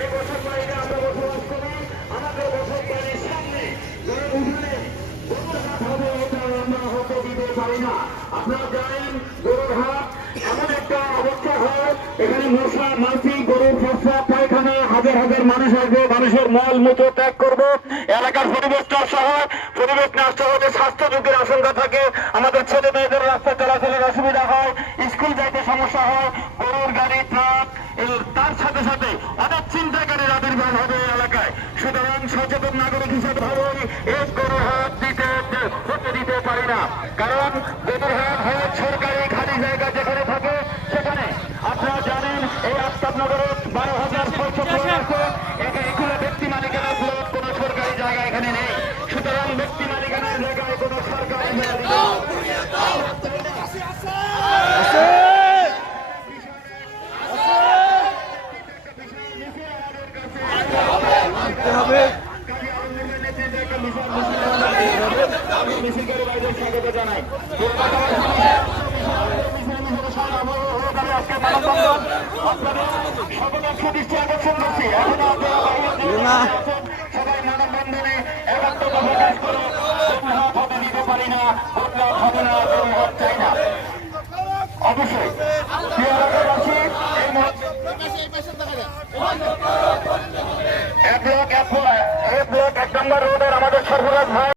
এই বছর বাড়িতে আমরা বসবাস করি, আমাদের বছর বাড়ির সামনে উঠোনে গরুর হাট হবে, এটা আমরা হতে দিতে পারি না। আপনারা জানেন গরুর হাট এমন একটা অবস্থা হয়, এখানে মশা মাছি গরুর প্রস্রাব পায়খানা হাজার হাজার মানুষ আসবে, মানুষের মল মূত্র ত্যাগ করবো, এলাকার পরিবেশ নষ্ট হয়, পরিবেশ নষ্ট হলে স্বাস্থ্য ঝুঁকির আশঙ্কা থাকে, আমাদের ছেলে মেয়েদের রাস্তা চলাচলের অসুবিধা হয়, স্কুল যাইতে সমস্যা হয়, গরুর গাড়ি ট্রাক তার সাথে সাথে অনেক চিন্তাকারীর আবির্ভাব হবে এলাকায়। সুতরাং সচেতন নাগরিক হিসেবে ভাবুন, এই গরুর হাট হতে দিতে পারি না। কারণ গরুর হাট হয় সরকারি খালি জায়গা যেখানে থাকে সেখানে। আপনারা জানেন এই আফতাবনগরে 12,600 প্লট আছে, এগুলো ব্যক্তি মালিকানার প্লট, কোনো সরকারি জায়গা এখানে নেই। সুতরাং ব্যক্তি মালিকানার জায়গায় কোনো সরকারি স্বাগত জানাই। দৃষ্টি আকর্ষণ করছি, এখনো সবাই মানববন্ধনে একাত্মতা প্রকাশ করে হতে দিতে পারি না, হবে না, চাই না। অবশ্যই এক ব্লক 1 নম্বর রোডের আমাদের সর্বরাজ ভাই